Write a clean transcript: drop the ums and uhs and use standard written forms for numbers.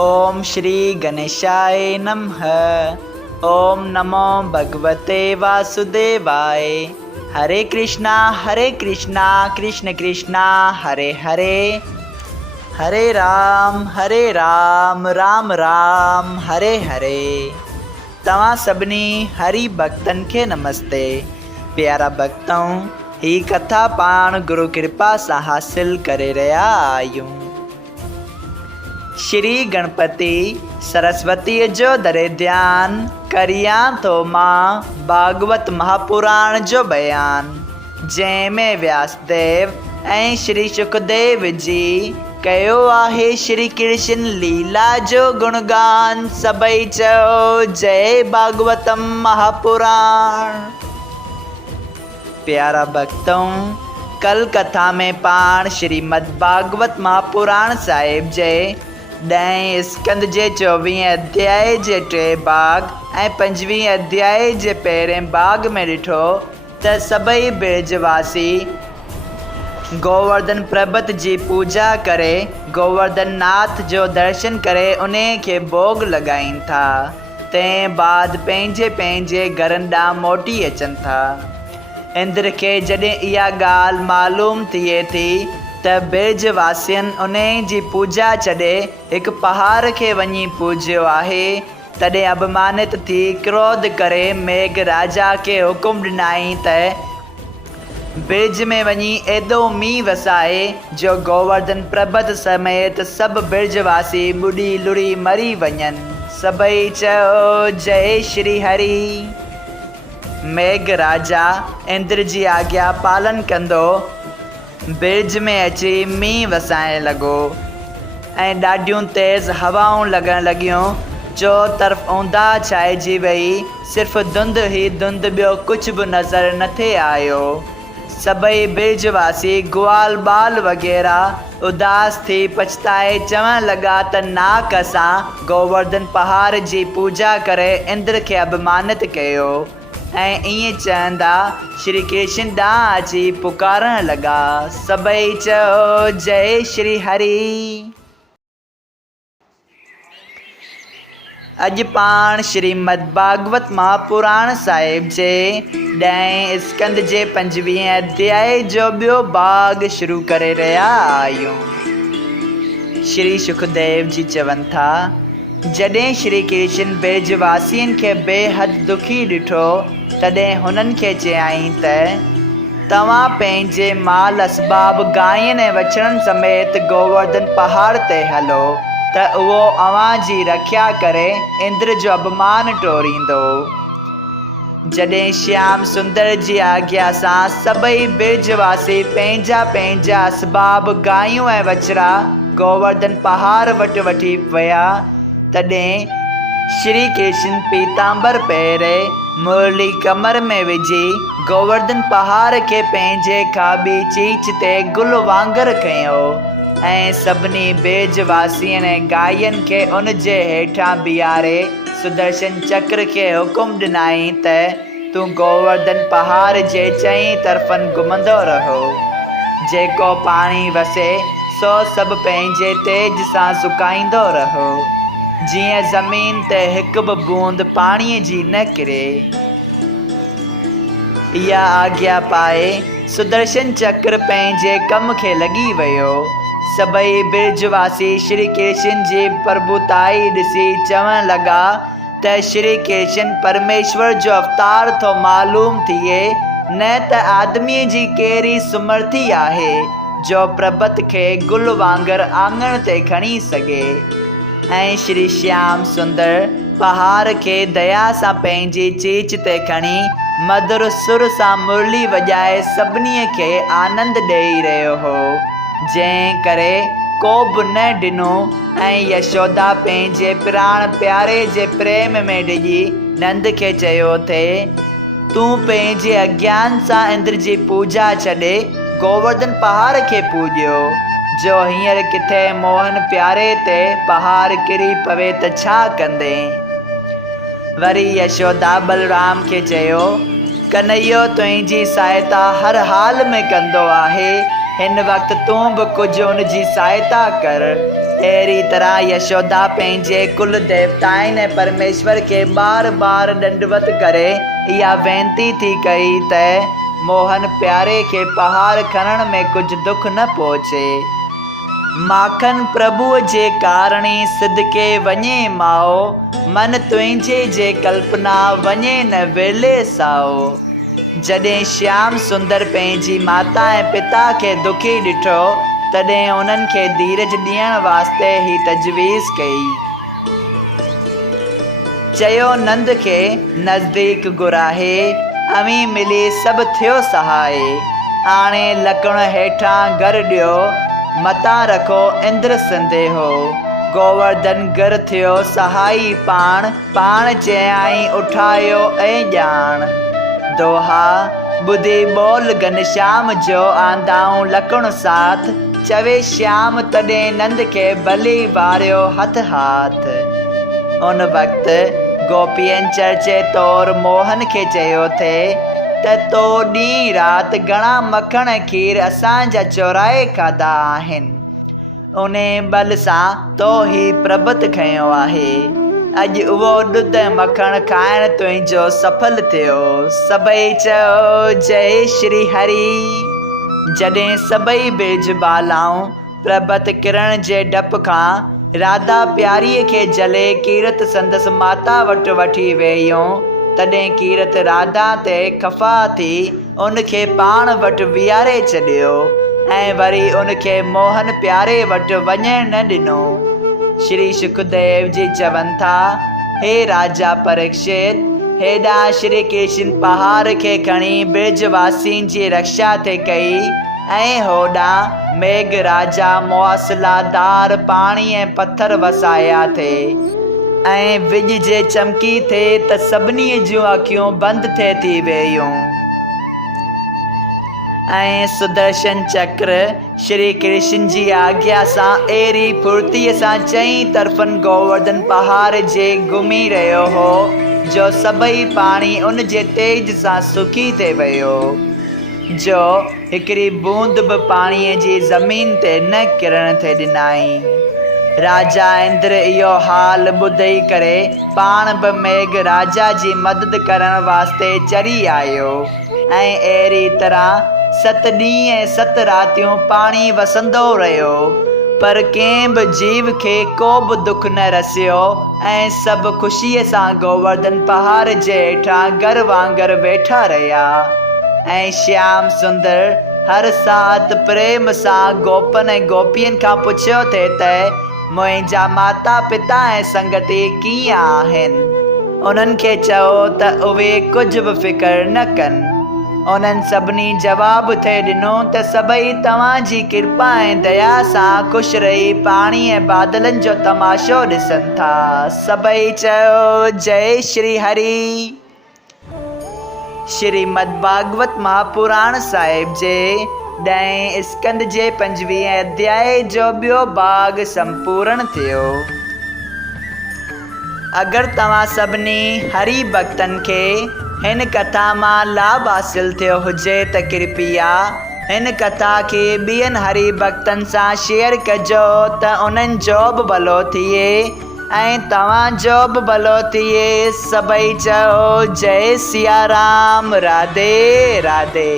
ओम श्री गणेशाय नमः। ओम नमो भगवते वासुदेवाय। हरे कृष्णा कृष्ण कृष्णा हरे हरे, हरे राम राम राम हरे हरे। तव्हां सभिनी हरि भक्तन के नमस्ते। प्यारा भक्तों, ही कथा पाण गुरु कृपा सां हासिल करे रहा आहियूं। श्री गणपति सरस्वती जो दरे ध्यान करियां तो मां भागवत महापुराण जो बयान, जंहिंमें व्यासदेव ऐं श्री सुखदेव जी कयो आहे श्री कृष्ण लीला जो गुणगान। सभई चयो जय भागवतम महापुराण। प्यारा भक्तों, कल कथा में पाण श्रीमद भागवत महापुराण साहिब जे 10 स्कंद जे 24 अध्याय जे 3 भाग ऐं 25 अध्याय जे पहिरें भाग में ॾिठो त सभई ब्रजवासी गोवर्धन पर्वत जी पूजा करे गोवर्धन नाथ जो दर्शन करे उन खे भोग लॻाइनि था। तंहिं बाद पंहिंजे पंहिंजे घरनि ॾांहुं मोटी अचनि था। इंद्र खे जॾहिं इहा ॻाल्हि मालूम थिए थी त ब्रजवासियुनि उन जी पूजा छॾे हिकु पहाड़ खे वञी पूजियो आहे, तॾहिं अभिमानित थी क्रोध करे मेघ राजा खे हुकुम ॾिनाई त ब्रज में वञी एॾो मींहुं वसाए जो गोवर्धन पर्वत समेत सभु ब्रजवासी ॿुॾी लुड़ी मरी वञनि। सभई चयो जय श्री हरि। मेघ राजा इंद्र जी आज्ञा पालन कंदो ब्रज में अची मींहुं वसाइण लॻो ऐं ॾाढियूं तेज़ हवाऊं लॻण लॻियूं। चो तरफ़ ऊंधा छाइजी वई, सिर्फ़ु धुंध ई धुंध, ॿियो कुझु बि नज़र न थे आयो। सभई ब्रजवासी ग्वाल बाल वग़ैरह उदास थी पछताए चवण लॻा त नाक सां गोवर्धन पहाड़ जी पूजा करे इंद्र खे अपमानित कयो। ऐं ईअं चवंदा श्री कृष्ण ॾांहुं अची पुकारण लॻा। सभई चयो जय श्री हरि। अॼु पाण श्रीमद भागवत महापुराण साहिब जे 10 स्कंद जे 25 अध्याय जो ॿियो भाग शुरू करे रहिया आहियूं। श्री सुखदेव जी चवनि था, जॾहिं श्री कृष्ण ब्रजवासियुनि खे बेहद दुखी ॾिठो तॾहिं हुननि खे चयाईं त तव्हां पंहिंजे माल असबाब गांयुनि ऐं वछड़नि समेत गोवर्धन पहाड़ ते हलो त उहो अव्हां जी रक्षा करे इंद्र जो अपमान टोरींदो। जॾहिं श्याम सुंदर जी आज्ञा सां सभई ब्रजवासी पंहिंजा पंहिंजा असबाब गांयूं ऐं वछड़ा गोवर्धन पहाड़ वटि वठी विया, तॾहिं श्री कृष्ण पीतांबर पहिरे मुरली कमर में विझी गोवर्धन पहाड़ खे पंहिंजे खाॿी चीच ते गुल वांगर खयो ऐं सभिनी ब्रजवासियुनि ऐं गायनि खे उन जे हेठां बीहारे सुदर्शन चक्र खे हुकुम ॾिनाई त तूं गोवर्धन पहाड़ जे चई तरफ़नि घुमंदो रहो। जेको पाणी वसे सो सभु पंहिंजे तेज सां सुकाईंदो रहो, जीअं ज़मीन ते हिकु बि बूंद पाणीअ जी न किरे। इहा आज्ञा पाए सुदर्शन चक्र पंहिंजे कम खे लॻी वियो। सभई ब्रजवासी श्री कृष्ण जी प्रभुताई ॾिसी चवण लॻा त श्री कृष्ण परमेश्वर जो अवतार थो मालूम थिए, न त आदमीअ जी कहिड़ी सुमर्थी आहे जो पर्वत खे गुल वांगर आंगण ते खणी सघे। ऐं श्री श्याम सुंदर पहाड़ खे दया सां पंहिंजी चीच ते खणी मधुर सुर सां मुरली वॼाए सभिनी खे आनंद ॾेई रहियो हो, जंहिं करे को बि न ॾिनो। ऐं यशोदा पंहिंजे प्राण प्यारे जे प्रेम में डिॼी नंद खे चयो थे, तूं पंहिंजे अज्ञान सां इंद्र जी पूजा छॾे गोवर्धन पहाड़ खे पूॼियो, जो हींअर किथे मोहन प्यारे ते पहाड़ किरी पवे त छा कंदे। वरी यशोदा बलराम खे चयो, कन्हैयो तुंहिंजी सहायता हर हाल में कंदो आहे, हिन वक़्तु तूं बि कुझु उन जी सहायता कर। अहिड़ी तरह यशोदा पंहिंजे कुल देवताउनि ऐं परमेश्वर खे बार बार दंडवत करे इहा वेनती थी कई त मोहन प्यारे खे पहाड़ खणण में कुझु दुख न पहुचे। माखन प्रभुअ जे कारणी सिदके वञे माओ, मन तुंहिंजे जे कल्पना वञे न विरले साओ। जॾहिं श्याम सुंदर पंहिंजी माता ऐं पिता खे दुखी ॾिठो तॾहिं उन्हनि खे धीरज ॾियण वास्ते ही तजवीज़ कई। चयो नंद खे नज़दीक घुराहे, अमी मिली सभु थियो सहाय। हाणे लकण हेठां घर ॾियो, मता रखो इंद्र संदेहो। गोवर्धन घर थियो सहाई पाण, पाण चयाई उठायो ऐं ॼाण। दोहा ॿुधी ॿोल घनश्याम जो आंदाऊं लकण साथ, चवे श्याम तॾहिं नंद खे भली वारियो हथ हाथ। उन वक़्तु गोपियनि चर्चे तौरु मोहन खे चयो थे त तो ॾींहुं राति घणा मखण खीर असांजा चोराए खाधा आहिनि। उन बल सां तो ही प्रभत खयो आहे। अॼु उहो ॾुध मखण खाइण तुंहिंजो सफल थियो। सभई चयो जय श्री हरि। जॾहिं सभई बिरज बालाऊं प्रभत किरण जे डप खां राधा प्यारीअ खे जले कीरत संदसि माता वटि वठी वेयूं, तॾहिं कीरत राधा ते खफ़ा थी उनखे पाण वटि विहारे छॾियो ऐं वरी उनखे मोहन प्यारे वटि वञणु न ॾिनो। श्री सुखदेव जी चवनि था, हे राजा परीक्षित, हेॾा श्री कृष्ण पहाड़ खे खणी ब्रजवासियुनि जी रक्षा थे कई ऐं होॾा मेघ राजा मुआसलादार पाणी ऐं पत्थर वसाया थे ऐं विज जे चमकी थे त सभिनी जूं अखियूं बंदि थे थी वेयूं ऐं सुदर्शन चक्र श्री कृष्ण जी आज्ञा सां अहिड़ी फुर्तीअ सां चई तरफ़नि गोवर्धन पहाड़ जे घुमी रहियो हो जो सभई पाणी उन जे तेज सां सुकी थे वियो, जो हिकिड़ी बूंद बि पाणीअ जी ज़मीन ते न किरण थे ॾिनाई। राजा इंद्र इहो हाल ॿुधी करे पाण बि मेघ राजा जी मदद करण वास्ते चढ़ी आयो ऐं अहिड़ी तरह 7 ॾींहं ऐं 7 रातियूं पाणी वसंदो रहियो, पर कंहिं बि जीव खे को बि दुख न रसियो ऐं सभु ख़ुशीअ सां गोवर्धन पहाड़ जे हेठां घर वांगुरु वेठा रहिया। ऐं श्याम सुंदर हर साथ प्रेम सां गोपन ऐं गोपियुनि खां पुछियो थे त मुंहिंजा माता पिता ऐं संगति कीअं आहिनि। उन्हनि खे चयो त उहे कुझु बि फ़िकर न कनि। उन्हनि सभिनी जवाबु थे ॾिनो त सभई तव्हांजी कृपा ऐं दया सां ख़ुशि रही पाणी ऐं बादलनि जो तमाशो ॾिसनि था। सभई चयो जय श्री हरि। श्रीमद् भागवत महापुराण साहिब जे 10 स्कंद जे 25 अध्याय जो ॿियो भाग संपूर्ण थियो। अगरि तव्हां सभिनी हरि भक्तनि खे हिन कथा मां लाभ हासिल थियो हुजे त कृपया हिन कथा खे ॿियनि हरि भक्तनि सां शेयर कजो त उन्हनि जो बि भलो थिए ऐं तव्हांजो बि भलो थिए। सभई चयो जय सिया राम। राधे राधे।